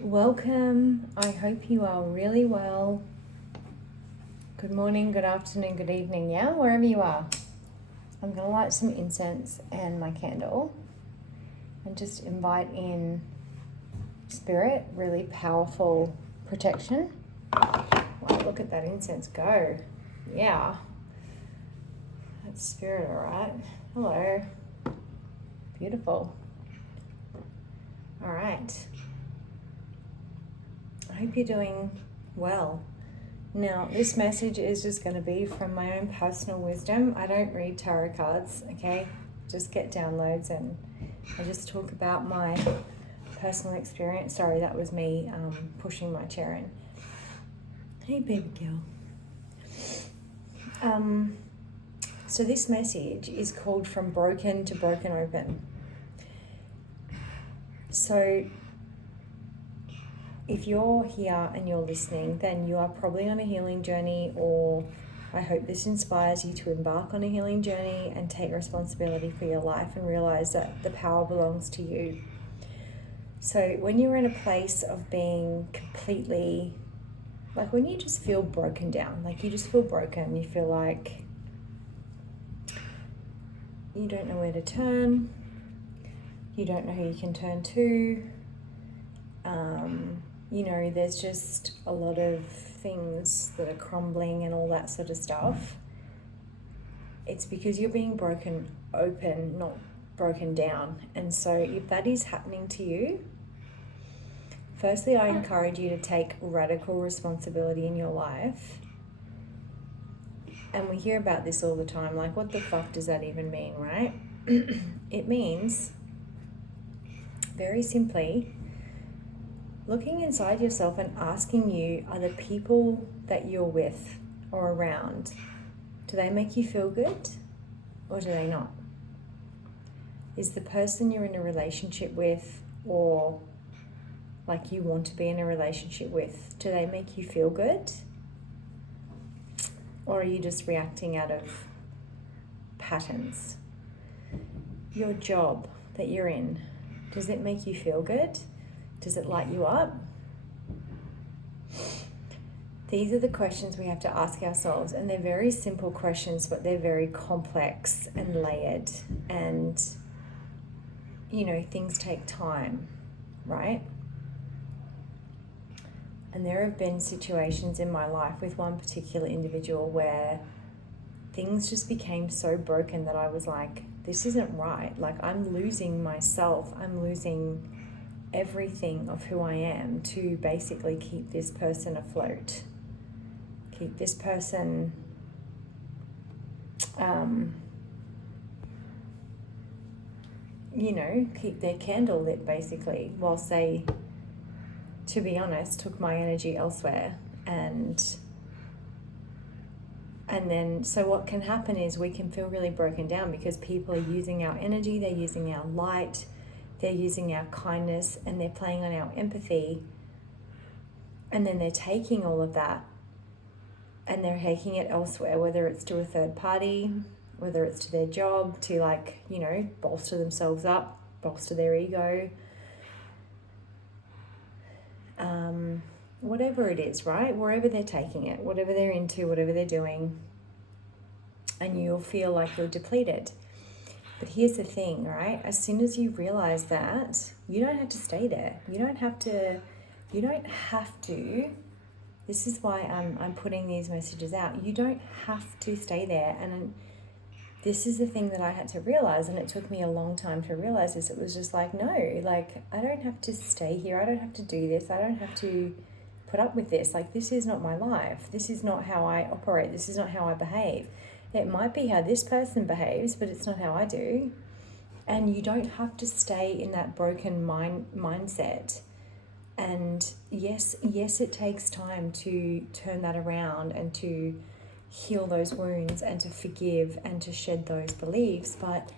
Welcome. I hope you are really well. Good morning, good afternoon, good evening, yeah, wherever you are. I'm going to light some incense and my candle and just invite in spirit, really powerful protection. Wow, look at that incense go. Yeah. That's spirit, all right. Hello. Beautiful. All right. I hope you're doing well. Now, this message is just going to be from my own personal wisdom. I don't read tarot cards, okay? Just get downloads and I just talk about my personal experience. Sorry, that was me pushing my chair in. Hey, baby girl. So this message is called From Broken to Broken Open. So if you're here and you're listening, then you are probably on a healing journey, or I hope this inspires you to embark on a healing journey and take responsibility for your life and realize that the power belongs to you. So when you're in a place of being completely, like when you just feel broken down, like you just feel broken, you feel like you don't know where to turn, you don't know who you can turn to, there's just a lot of things that are crumbling and all that sort of stuff. It's because you're being broken open, not broken down. And so if that is happening to you, firstly, I encourage you to take radical responsibility in your life. And we hear about this all the time, like what the fuck does that even mean, right? It means, very simply, looking inside yourself and asking you, are the people that you're with or around, do they make you feel good or do they not? Is the person you're in a relationship with, or like you want to be in a relationship with, do they make you feel good? Or are you just reacting out of patterns? Your job that you're in, does it make you feel good? Does it light you up? These are the questions we have to ask ourselves, and they're very simple questions, but they're very complex and layered, and things take time, right? And there have been situations in my life with one particular individual where things just became so broken that I was like, this isn't right. Like, I'm losing myself. I'm losing everything of who I am to basically keep this person afloat. Keep this person keep their candle lit basically, whilst they, to be honest, took my energy elsewhere. And then, so what can happen is we can feel really broken down because people are using our energy, they're using our light, they're using our kindness, and they're playing on our empathy. And then they're taking all of that and they're taking it elsewhere, whether it's to a third party, whether it's to their job, to bolster themselves up, bolster their ego. Whatever it is, right? Wherever they're taking it, whatever they're into, whatever they're doing, and you'll feel like you're depleted. But here's the thing, right? As soon as you realize that, you don't have to stay there. You don't have to. This is why I'm putting these messages out. You don't have to stay there. And this is the thing that I had to realize, and it took me a long time to realize this. It was just like, no, like, I don't have to stay here. I don't have to do this. I don't have to put up with this. Like, this is not my life. This is not how I operate. This is not how I behave. It might be how this person behaves, but it's not how I do. And you don't have to stay in that broken mindset. And yes, it takes time to turn that around and to heal those wounds and to forgive and to shed those beliefs. But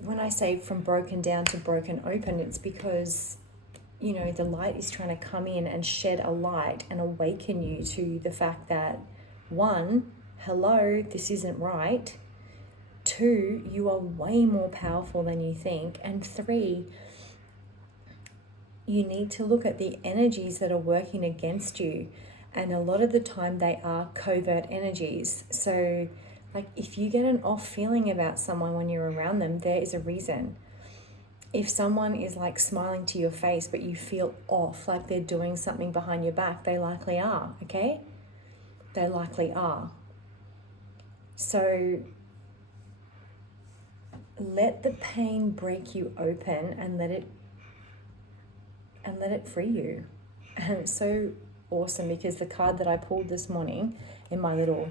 when I say from broken down to broken open, it's because, the light is trying to come in and shed a light and awaken you to the fact that, one, hello, this isn't right. Two, you are way more powerful than you think. And three, you need to look at the energies that are working against you. And a lot of the time they are covert energies. So like if you get an off feeling about someone when you're around them, there is a reason. If someone is like smiling to your face, but you feel off, like they're doing something behind your back, they likely are, okay? They likely are. So let the pain break you open and let it free you. And it's so awesome because the card that I pulled this morning in my little,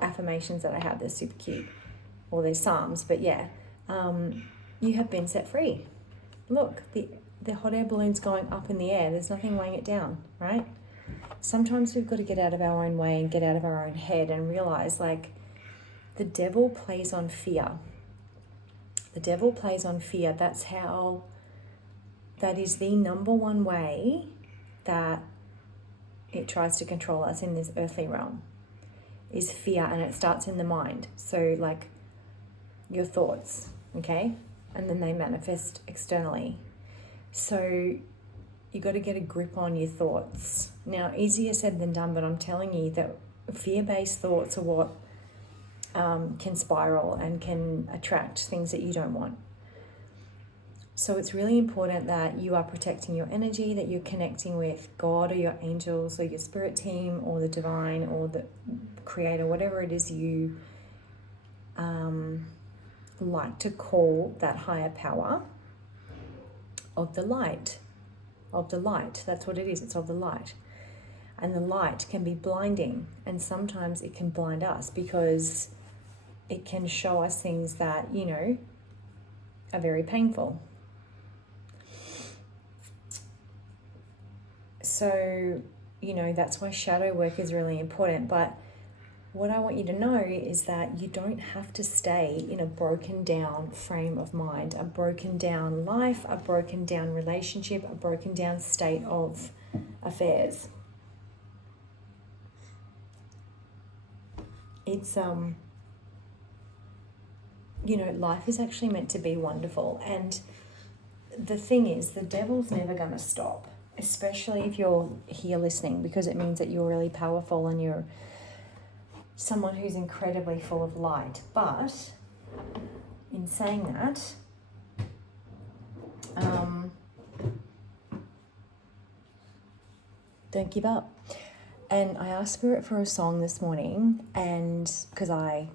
affirmations that I have, they're super cute. Well, they're Psalms, but yeah. You have been set free. Look, the hot air balloon's going up in the air. There's nothing weighing it down, right? Sometimes we've got to get out of our own way and get out of our own head and realize like the devil plays on fear. The devil plays on fear. That is the number one way that it tries to control us in this earthly realm, is fear, and it starts in the mind. So like your thoughts, okay? And then they manifest externally. So you got to get a grip on your thoughts. Now, easier said than done, but I'm telling you that fear-based thoughts are what can spiral and can attract things that you don't want. So it's really important that you are protecting your energy, that you're connecting with God or your angels or your spirit team or the divine or the creator, whatever it is you like to call that higher power of the light. That's what it is. It's of the light. And the light can be blinding, and sometimes it can blind us because it can show us things that, are very painful. So, that's why shadow work is really important. But what I want you to know is that you don't have to stay in a broken down frame of mind, a broken down life, a broken down relationship, a broken down state of affairs. It's, life is actually meant to be wonderful. And the thing is, the devil's never going to stop, especially if you're here listening, because it means that you're really powerful and you're someone who's incredibly full of light. But in saying that, don't give up. And I asked Spirit for a song this morning, and because I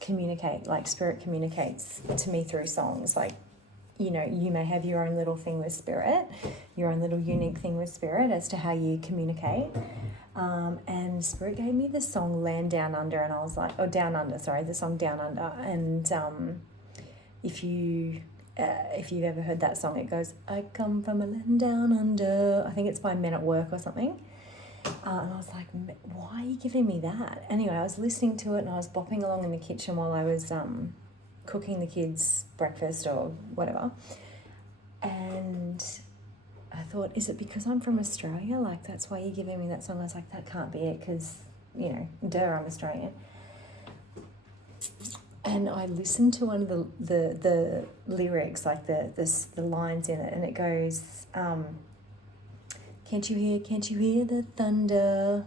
communicate, like Spirit communicates to me through songs. Like, you may have your own little thing with Spirit, your own little unique thing with Spirit as to how you communicate. And Spirit gave me the song Land Down Under, and I was like, Down Under, sorry, the song Down Under. And if you've ever heard that song, it goes, I come from a land down under. I think it's by Men at Work or something. And I was like, why are you giving me that? Anyway, I was listening to it and I was bopping along in the kitchen while I was cooking the kids breakfast or whatever. And I thought, is it because I'm from Australia? Like, that's why you're giving me that song? I was like, that can't be it because, I'm Australian. And I listened to one of the lyrics, like the lines in it, and it goes, can't you hear the thunder?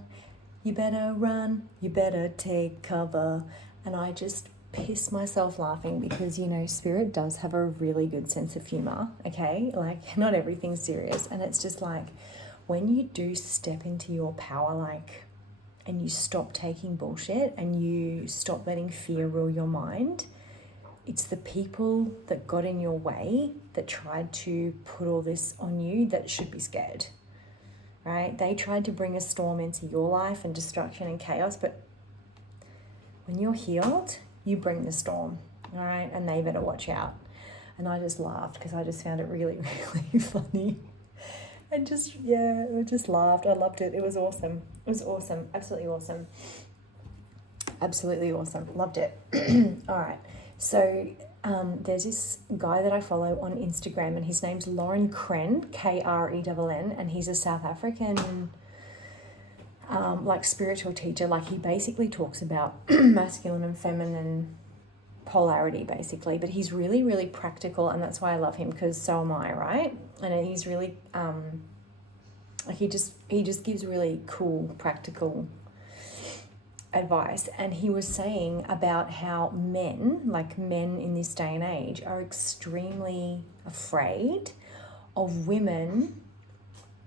You better run, you better take cover. And I just pissed myself laughing because, Spirit does have a really good sense of humor, okay? Like, not everything's serious. And it's just like, when you do step into your power, like, and you stop taking bullshit and you stop letting fear rule your mind, it's the people that got in your way that tried to put all this on you that should be scared, right? They tried to bring a storm into your life and destruction and chaos, but when you're healed, you bring the storm, all right? And they better watch out. And I just laughed because I just found it really, really funny. And I just laughed. I loved it. It was awesome. It was awesome. Absolutely awesome. Absolutely awesome. Loved it. All right. So there's this guy that I follow on Instagram, and his name's Lauren Kren, Krenn, and he's a South African spiritual teacher. Like, he basically talks about masculine and feminine polarity basically, but he's really, really practical, and that's why I love him, because so am I, right? And he's really like he just gives really cool practical advice. And he was saying about how men in this day and age are extremely afraid of women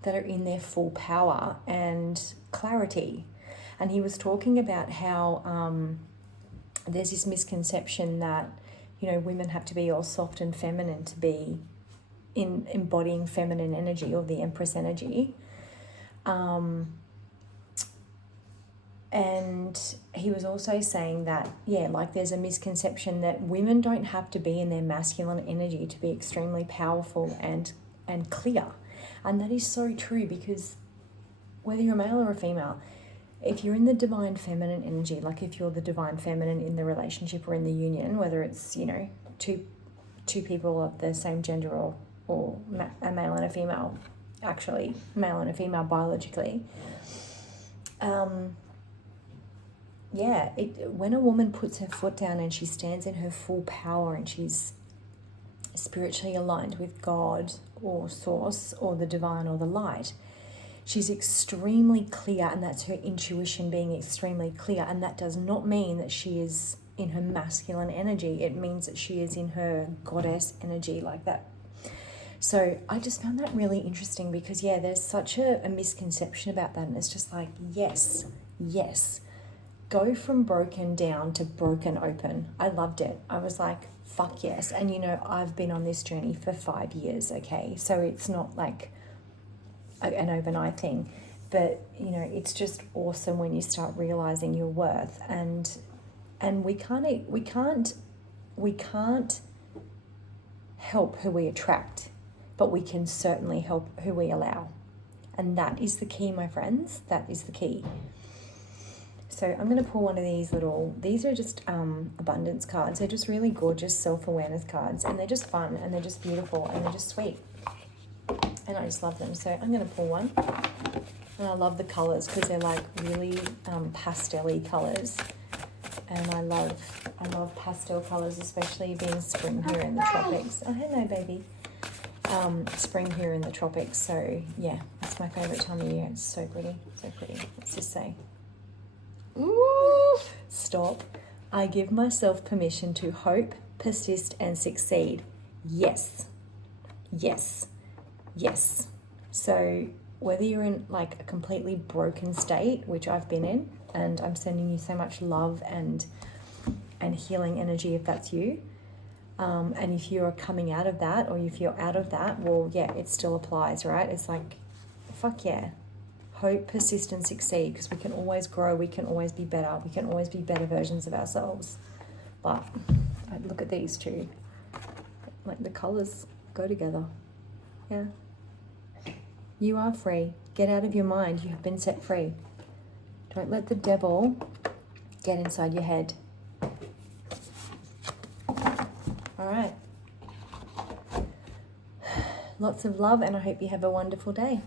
that are in their full power and clarity. And he was talking about how there's this misconception that, you know, women have to be all soft and feminine to be in embodying feminine energy or the Empress energy. And he was also saying that, yeah, like there's a misconception that women don't have to be in their masculine energy to be extremely powerful and clear. And that is so true, because whether you're a male or a female, if you're in the divine feminine energy, like if you're the divine feminine in the relationship or in the union, whether it's, you know, two people of the same gender or a male and a female, actually male and a female biologically, when a woman puts her foot down and she stands in her full power and she's spiritually aligned with God or source or the divine or the light, she's extremely clear, and that's her intuition being extremely clear. And that does not mean that she is in her masculine energy. It means that she is in her goddess energy, like that. So I just found that really interesting, because yeah, there's such a misconception about that. And it's just like, yes, go from broken down to broken open. I loved it. I was like, fuck yes. And you know, I've been on this journey for 5 years, okay? So it's not like an overnight thing, but you know, it's just awesome when you start realizing your worth. And we can't help who we attract, but we can certainly help who we allow. And that is the key, my friends. That is the key. So I'm going to pull one of these are just abundance cards. They're just really gorgeous self-awareness cards, and they're just fun, and they're just beautiful, and they're just sweet. And I just love them. So I'm going to pull one. And I love the colours, because they're like really pastel-y colours. And I love pastel colours, especially being spring here in the tropics. Oh, hello, baby. Spring here in the tropics. So yeah, it's my favourite time of year. It's so pretty, so pretty. Let's just say, ooh, stop. I give myself permission to hope, persist, and succeed. Yes. So whether you're in like a completely broken state, which I've been in, and I'm sending you so much love and healing energy if that's you, and if you're coming out of that, or if you're out of that, well, yeah, it still applies, right? It's like, fuck yeah. Hope, persist, and succeed, because we can always grow, we can always be better, we can always be better versions of ourselves. But look at these two. Like the colours go together. Yeah. You are free. Get out of your mind. You have been set free. Don't let the devil get inside your head. All right. Lots of love, and I hope you have a wonderful day.